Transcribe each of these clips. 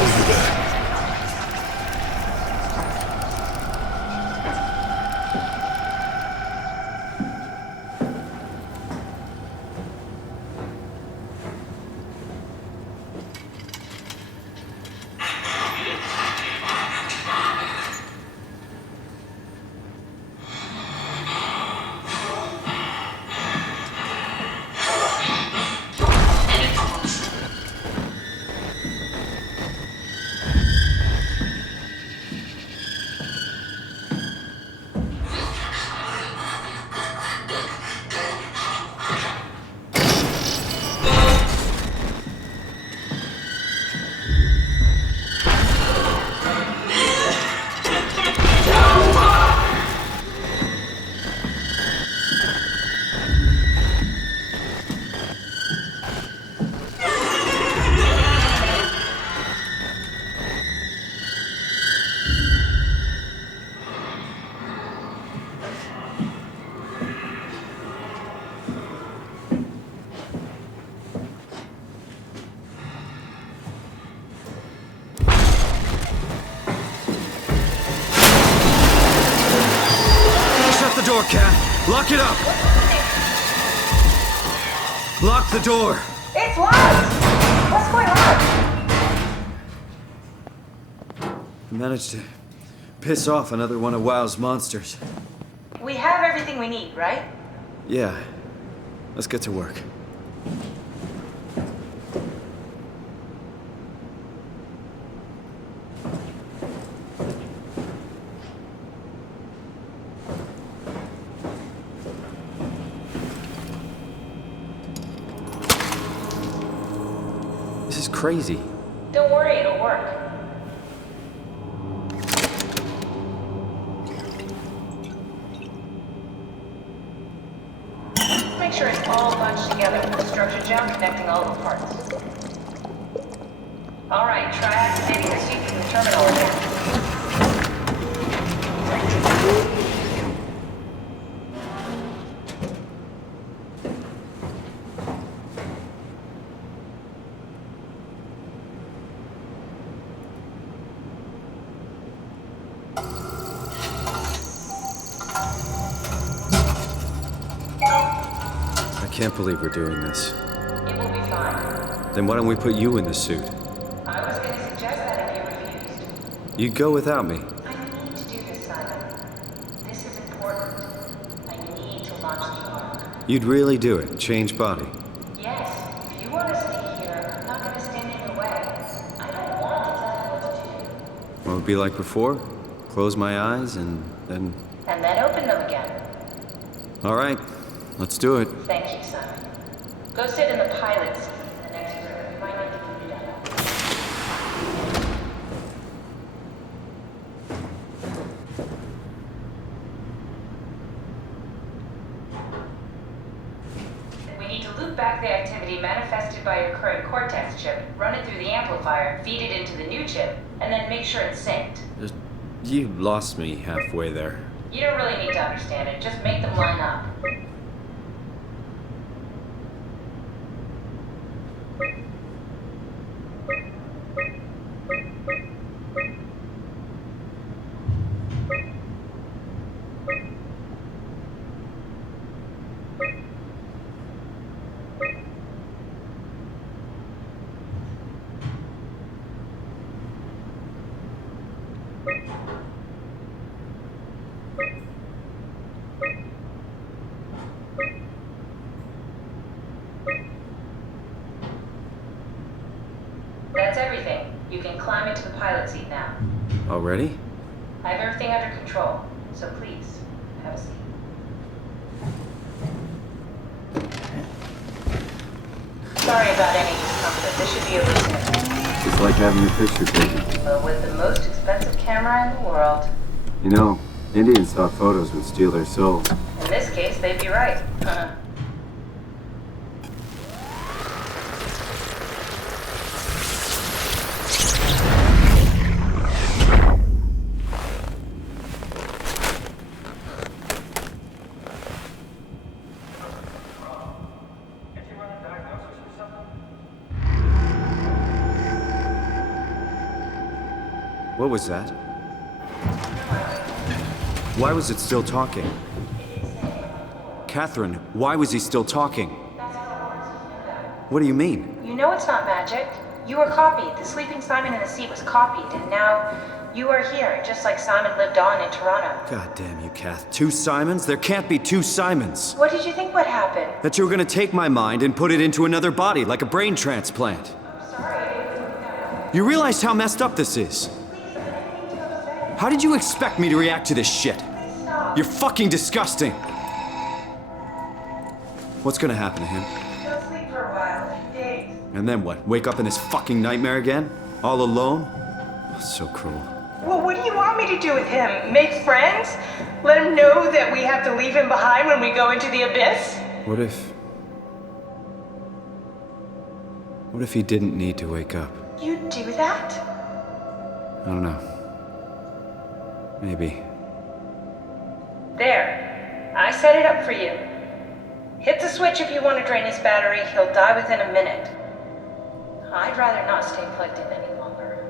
over there. Door, Cat. Lock it up. Lock the door. It's locked. What's going on? I managed to piss off another one of WoW's monsters. We have everything we need, right? Yeah. Let's get to work. This is crazy. Don't worry, it'll work. Make sure it's all bunched together with the structure gem connecting all the parts. Alright, try activating the suit from the terminal again. I can't believe we're doing this. It will be fine. Then why don't we put you in the suit? I was going to suggest that if you refused. You'd go without me. I need to do this, Simon. This is important. I need to launch the arc. You'd really do it. Change body. Yes, if you want to stay here, I'm not going to stand in your way. I don't want to tell you what to do. What would it be like before? Close my eyes and then... And then open them again. All right. Let's do it. Thank you, Simon. Go sit in the pilot seat in the next room. You might need to boot it up. We need to loop back the activity manifested by your current Cortex chip, run it through the amplifier, feed it into the new chip, and then make sure it's synced. You lost me halfway there. You don't really need to understand it, just make them line up. That's everything. You can climb into the pilot seat now. Already? I have everything under control, so please, have a seat. Sorry about any discomfort. This should be a routine. It's like having your picture taken. But with the most expensive camera in the world. You know, Indian stock photos would steal their souls. In this case, they'd be right. What was that? Why was it still talking? Catherine, why was he still talking? What do you mean? You know it's not magic. You were copied. The sleeping Simon in the seat was copied, and now you are here, just like Simon lived on in Toronto. God damn you, Kath. 2 Simons? There can't be 2 Simons. What did you think would happen? That you were gonna take my mind and put it into another body, like a brain transplant. Sorry. You realize how messed up this is? How did you expect me to react to this shit? You're fucking disgusting. What's gonna happen to him? He'll sleep for a while, days. And then what? Wake up in this fucking nightmare again? All alone? So cruel. Well, what do you want me to do with him? Make friends? Let him know that we have to leave him behind when we go into the abyss? What if he didn't need to wake up? You'd do that? I don't know. Maybe. There. I set it up for you. Hit the switch if you want to drain his battery. He'll die within a minute. I'd rather not stay plugged in any longer.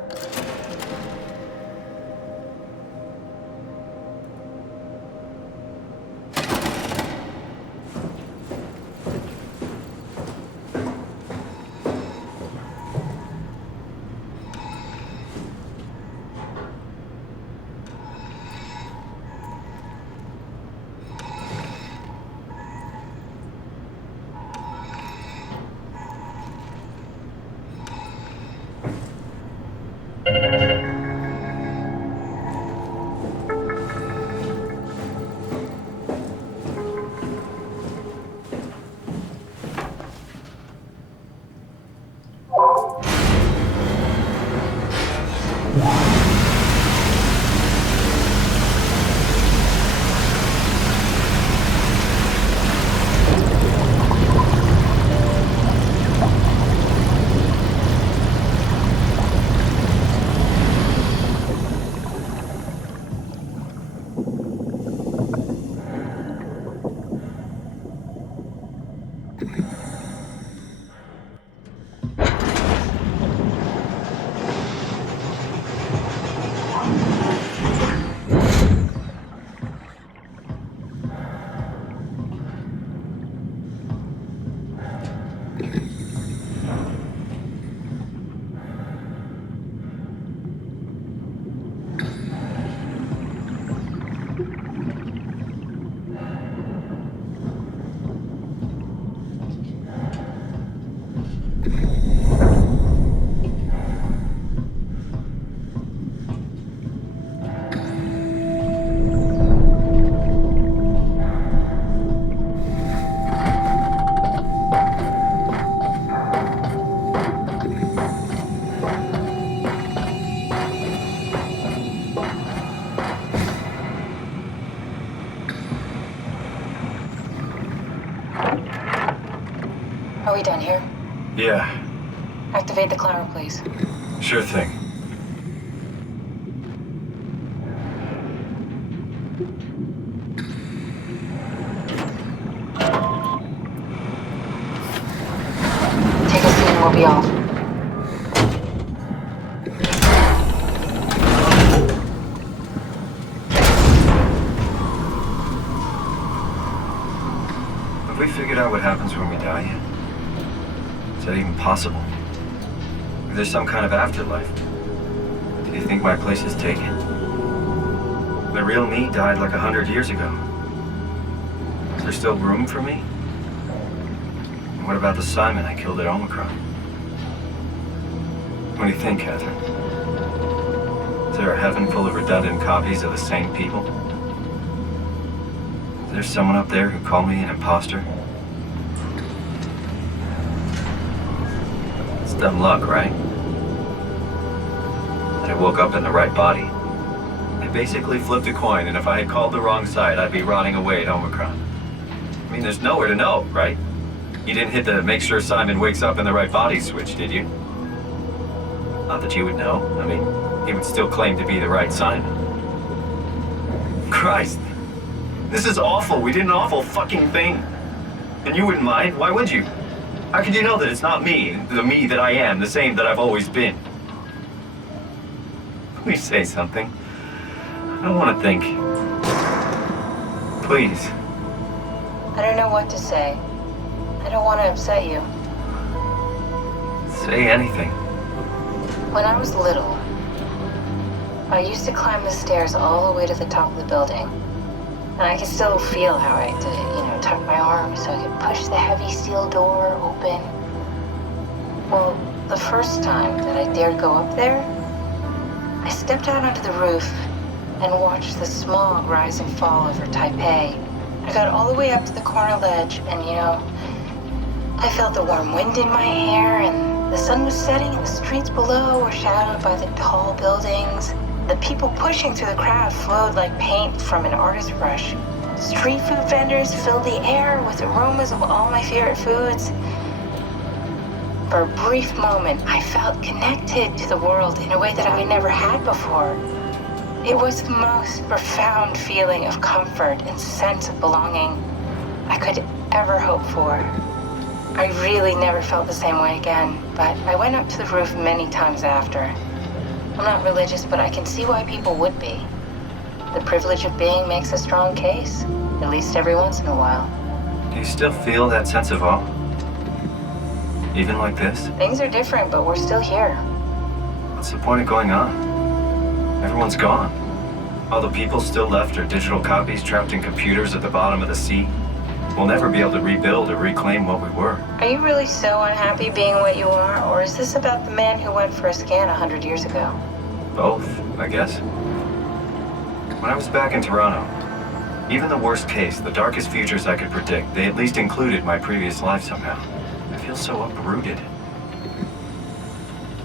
Are we done here? Yeah, Activate the climber, please. sure thing. Take a seat and we'll be off. Have we figured out what happens when we die yet? Is that even possible? Is there some kind of afterlife? Do you think my place is taken? The real me died like 100 years ago. Is there still room for me? And what about the Simon I killed at Omicron? What do you think, Catherine? Is there a heaven full of redundant copies of the same people? Is there someone up there who called me an imposter? It's dumb luck, right? That I woke up in the right body. I basically flipped a coin, and if I had called the wrong side, I'd be rotting away at Omicron. I mean, there's nowhere to know, right? You didn't hit the make sure Simon wakes up in the right body switch, did you? Not that you would know. I mean, he would still claim to be the right Simon. Christ! This is awful. We did an awful fucking thing. And you wouldn't mind? Why would you? How could you know that it's not me, the me that I am, the same that I've always been? Please say something. I don't want to think. Please. I don't know what to say. I don't want to upset you. Say anything. When I was little, I used to climb the stairs all the way to the top of the building. And I could still feel how I had to, tuck my arm so I could push the heavy steel door open. Well, the first time that I dared go up there, I stepped out onto the roof and watched the smog rise and fall over Taipei. I got all the way up to the corner ledge and, I felt the warm wind in my hair and the sun was setting and the streets below were shadowed by the tall buildings. The people pushing through the crowd flowed like paint from an artist's brush. Street food vendors filled the air with aromas of all my favorite foods. For a brief moment, I felt connected to the world in a way that I never had before. It was the most profound feeling of comfort and sense of belonging I could ever hope for. I really never felt the same way again, but I went up to the roof many times after. I'm not religious, but I can see why people would be. The privilege of being makes a strong case, at least every once in a while. Do you still feel that sense of awe? Even like this? Things are different, but we're still here. What's the point of going on? Everyone's gone. All the people still left are digital copies trapped in computers at the bottom of the sea. We'll never be able to rebuild or reclaim what we were. Are you really so unhappy being what you are, or is this about the man who went for a scan 100 years ago? Both, I guess. When I was back in Toronto, even the worst case, the darkest futures I could predict, they at least included my previous life somehow. I feel so uprooted.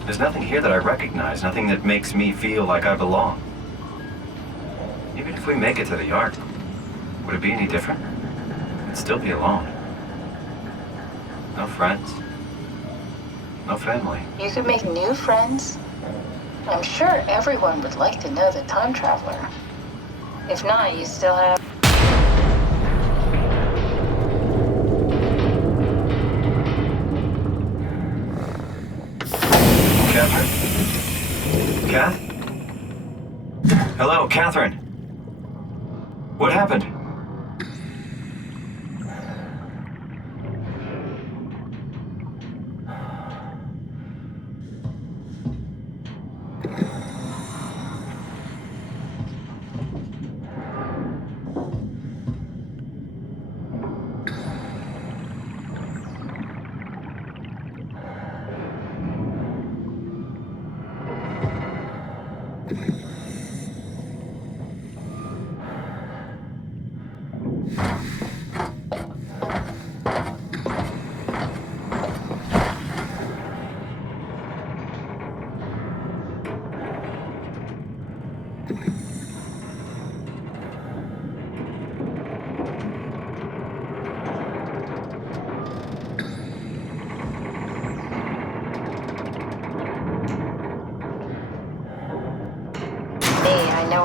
There's nothing here that I recognize, nothing that makes me feel like I belong. Even if we make it to the Ark, would it be any different? I'd still be alone. No friends. No family. You could make new friends. I'm sure everyone would like to know the time traveler. If not, you still have... Catherine? Kath? Hello, Catherine. What happened?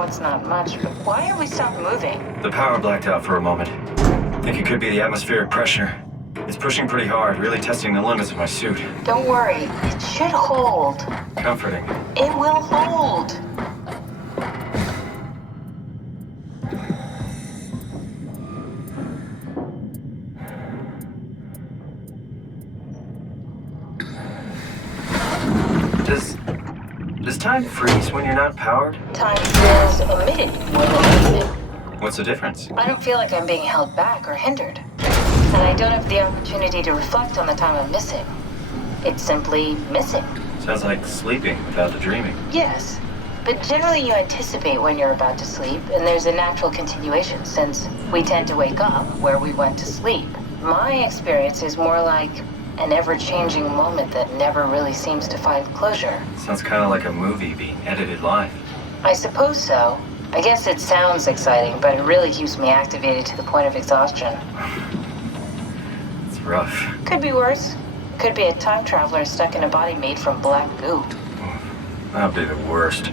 It's not much, but why have we stopped moving? The power blacked out for a moment. I think it could be the atmospheric pressure. It's pushing pretty hard, really testing the limits of my suit. Don't worry, it should hold. Comforting. It will hold. Does time freeze when you're not powered? Time feels omitted more than anything. What's the difference? I don't feel like I'm being held back or hindered. And I don't have the opportunity to reflect on the time I'm missing. It's simply missing. Sounds like sleeping without the dreaming. Yes, but generally you anticipate when you're about to sleep, and there's a natural continuation since we tend to wake up where we went to sleep. My experience is more like an ever-changing moment that never really seems to find closure. Sounds kind of like a movie being edited live. I suppose so. I guess it sounds exciting, but it really keeps me activated to the point of exhaustion. It's rough. Could be worse. Could be a time traveler stuck in a body made from black goo. That'd be the worst.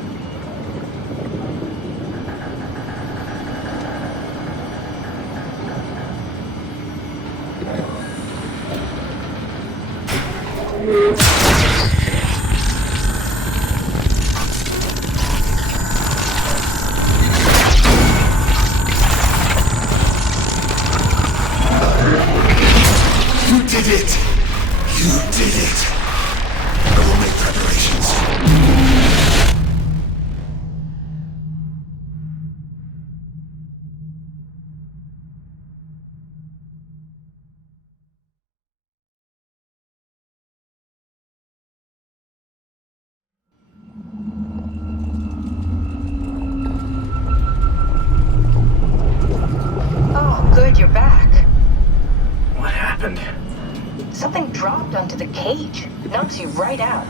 cage. Knocks you right out.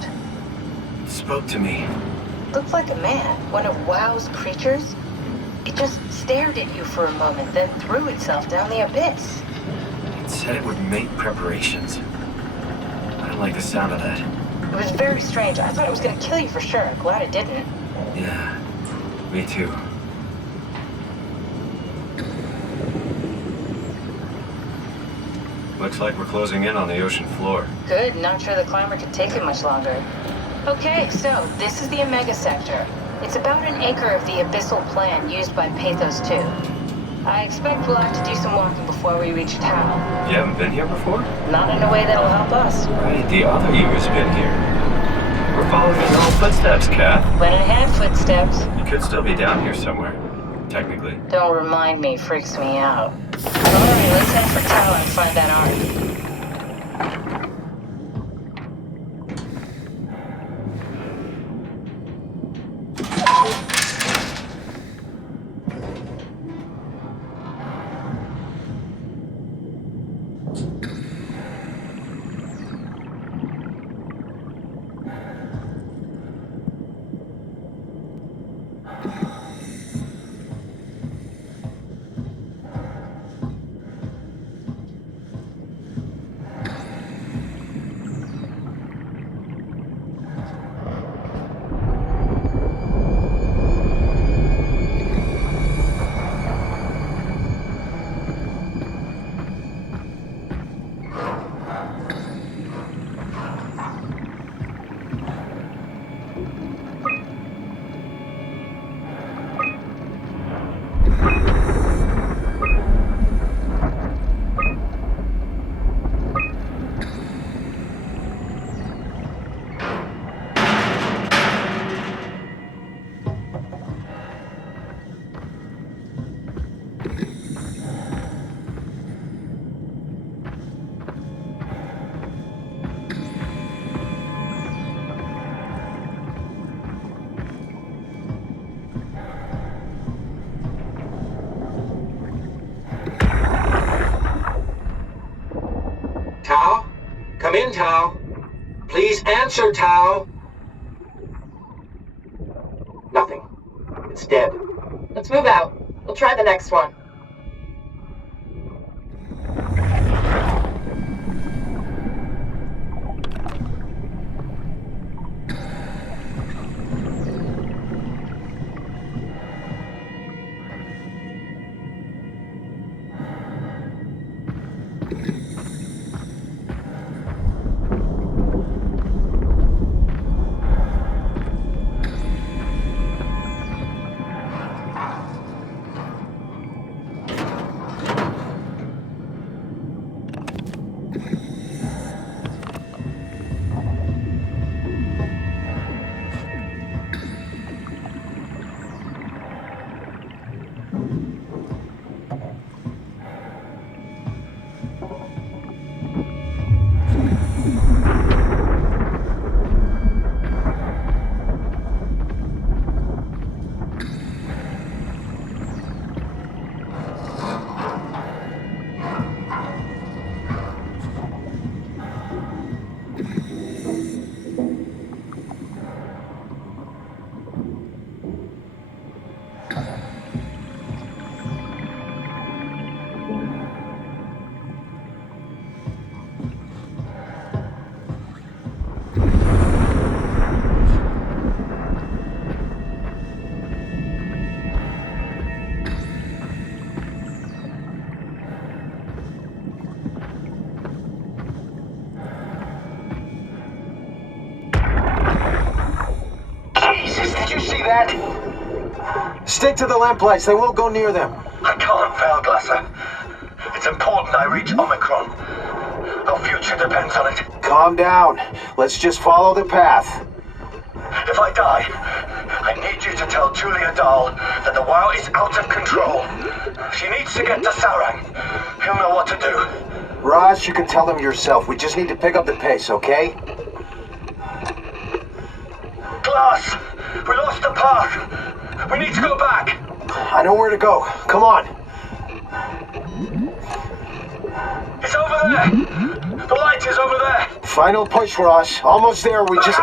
It spoke to me. Looked like a man, one of WoW's creatures. It just stared at you for a moment, then threw itself down the abyss. It said it would make preparations. I don't like the sound of that. It was very strange. I thought it was gonna kill you for sure. Glad it didn't. Yeah, me too. Looks like we're closing in on the ocean floor. Good, not sure the climber could take it much longer. Okay, so this is the Omega Sector. It's about an acre of the abyssal plan used by Pathos 2. I expect we'll have to do some walking before we reach Tau. You haven't been here before? Not in a way that'll help us. Right, the other you has been here. We're following your own footsteps, Kat. When I had footsteps. You could still be down here somewhere, technically. Don't remind me, freaks me out. Alright, let's head for Tau and find that ark. Tau? Come in, Tau. Please answer, Tau. Nothing. It's dead. Let's move out. We'll try the next one. Stick to the lamplights, they won't go near them. I can't, Valglasser. It's important I reach Omicron. Our future depends on it. Calm down. Let's just follow the path. If I die, I need you to tell Julia Dahl that the WoW is out of control. She needs to get to Sarang. He'll know what to do. Raj, you can tell them yourself. We just need to pick up the pace, okay? Glass! We lost the path! We need to go back! I know where to go. Come on. It's over there! The light is over there! Final push, Ross. Almost there. We just...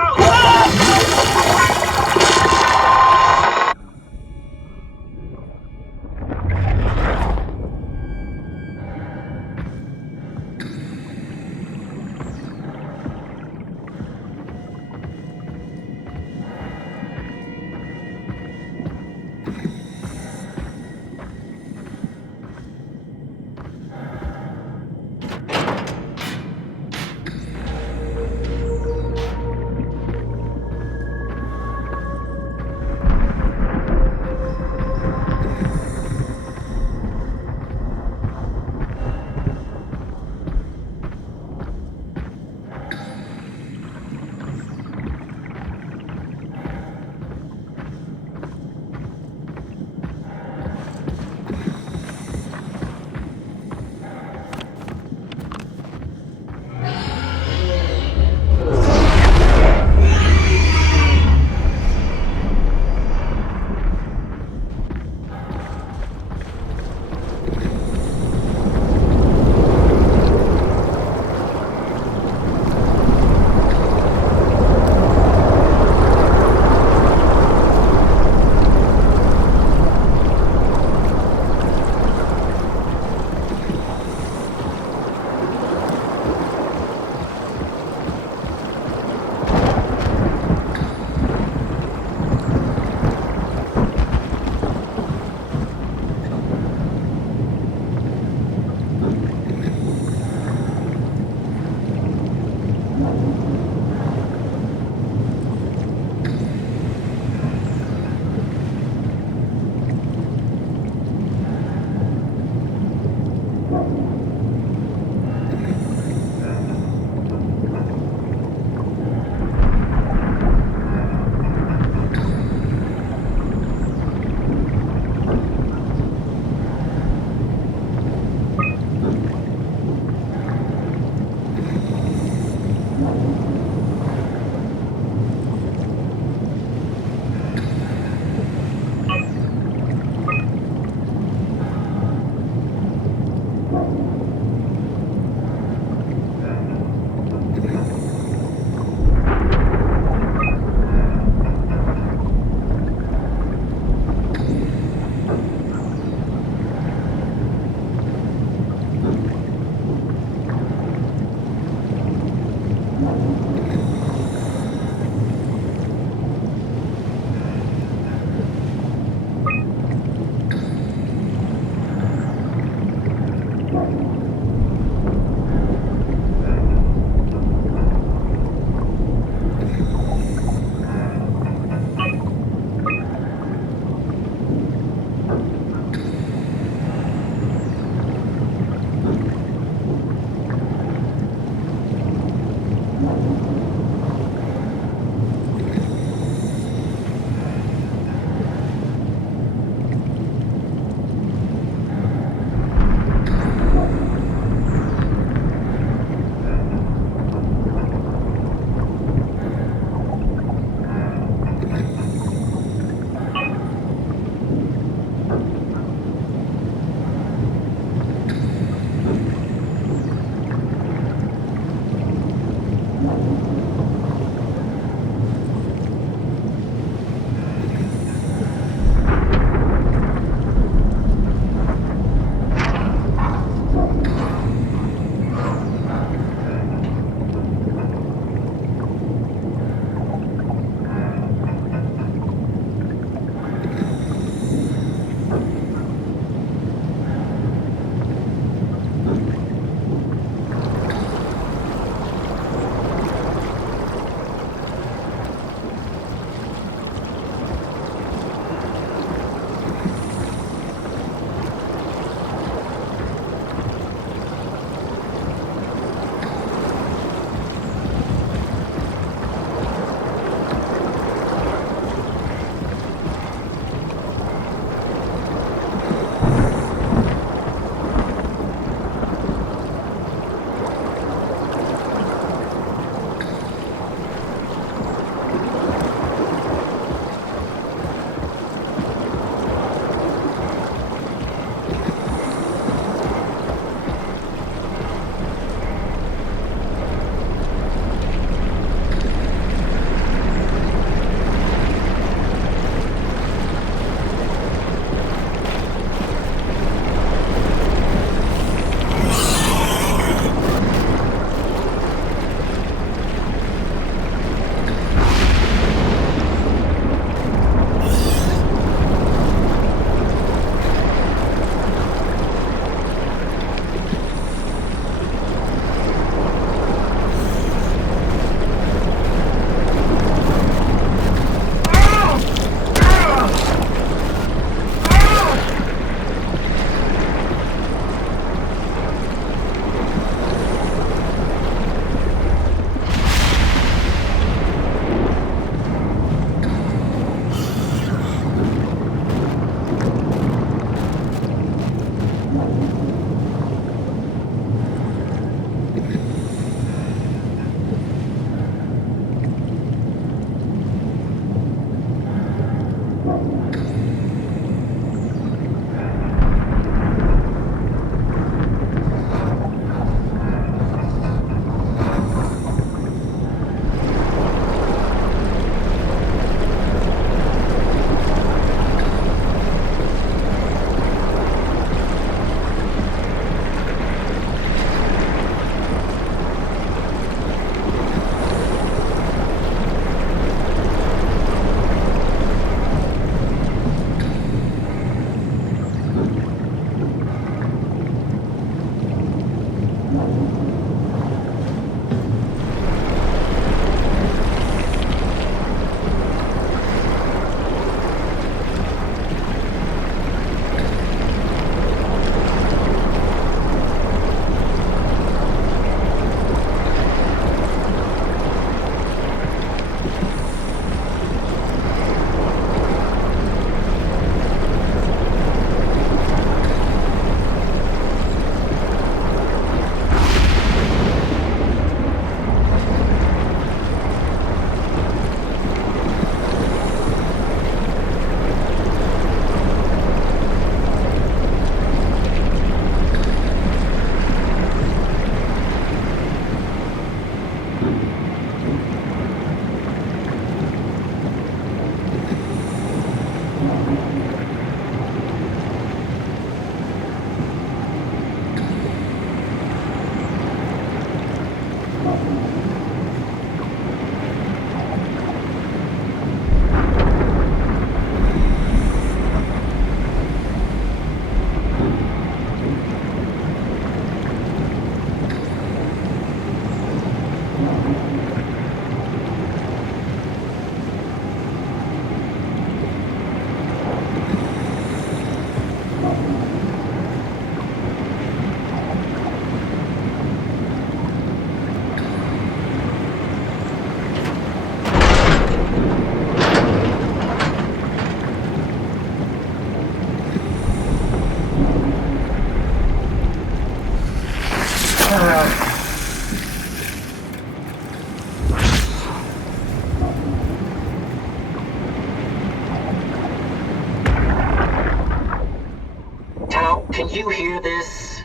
Tao, can you hear this?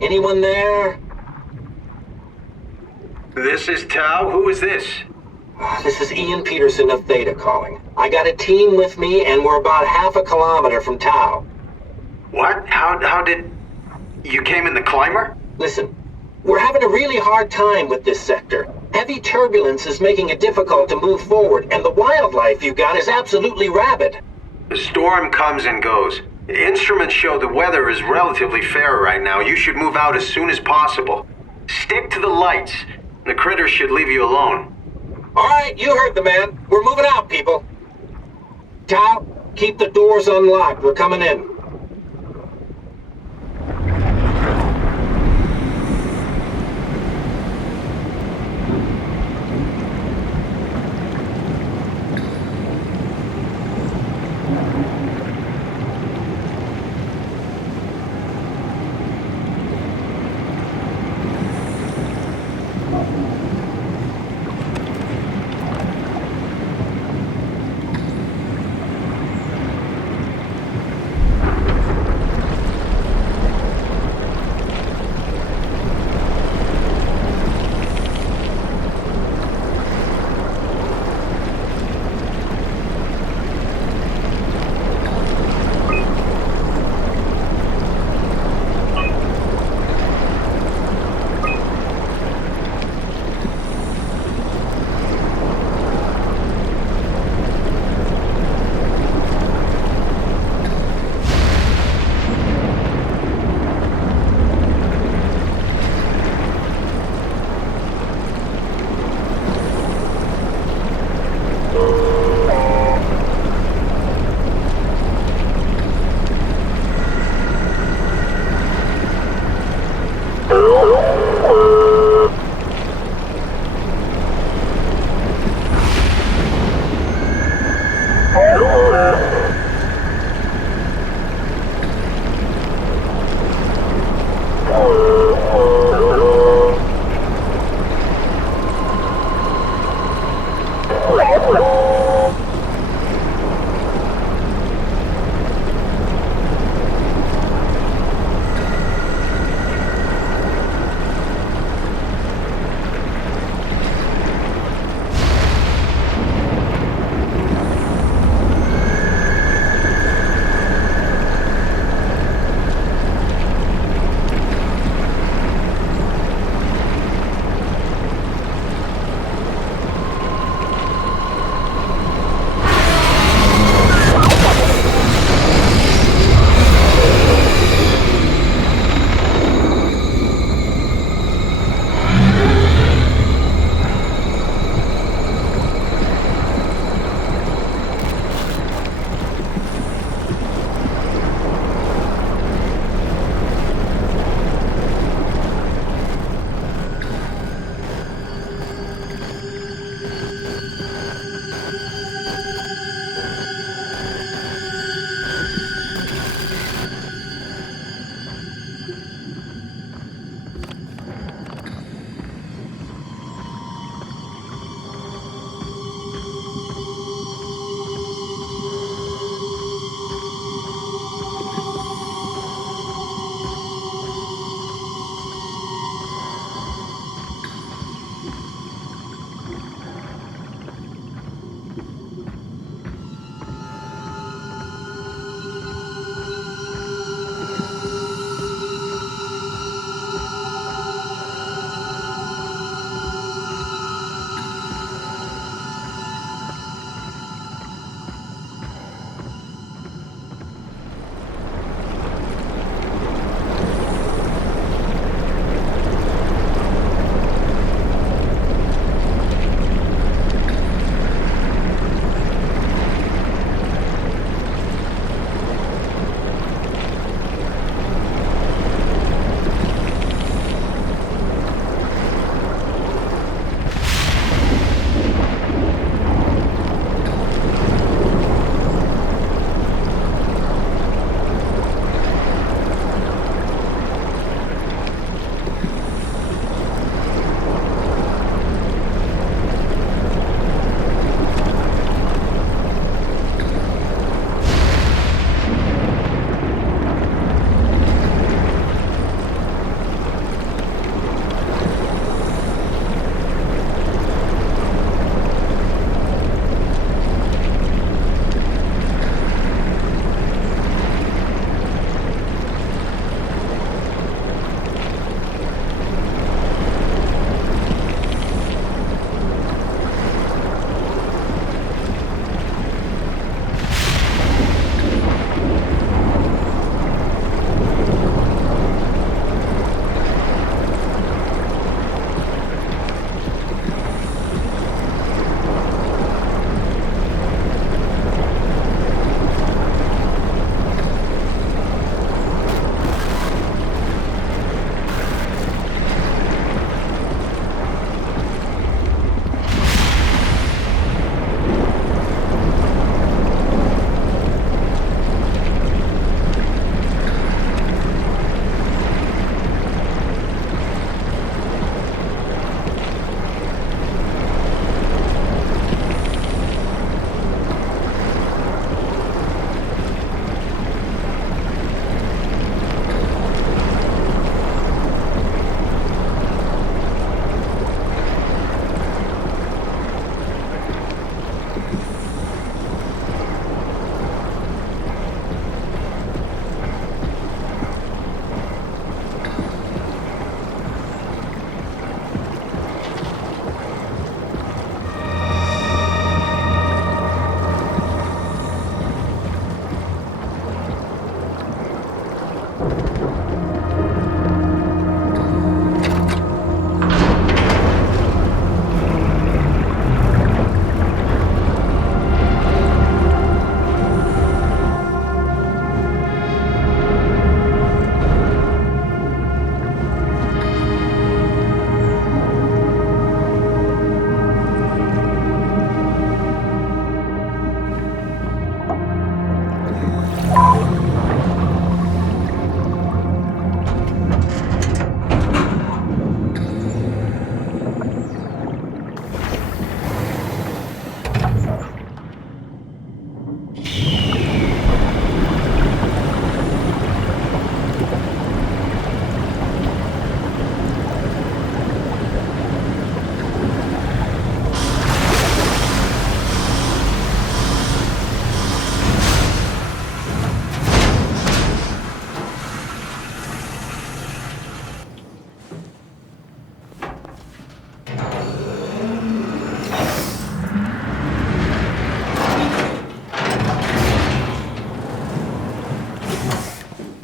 Anyone there? This is Tao. Who is this? This is Ian Peterson of Theta calling. I got a team with me and we're about half a kilometer from Tao. What? How did... You came in the climber? Listen, we're having a really hard time with this sector. Heavy turbulence is making it difficult to move forward, and the wildlife you got is absolutely rabid. The storm comes and goes. The instruments show the weather is relatively fair right now. You should move out as soon as possible. Stick to the lights. The critters should leave you alone. All right, you heard the man. We're moving out, people. Tao, keep the doors unlocked. We're coming in.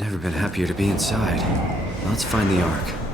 Never been happier to be inside. Let's find the Ark.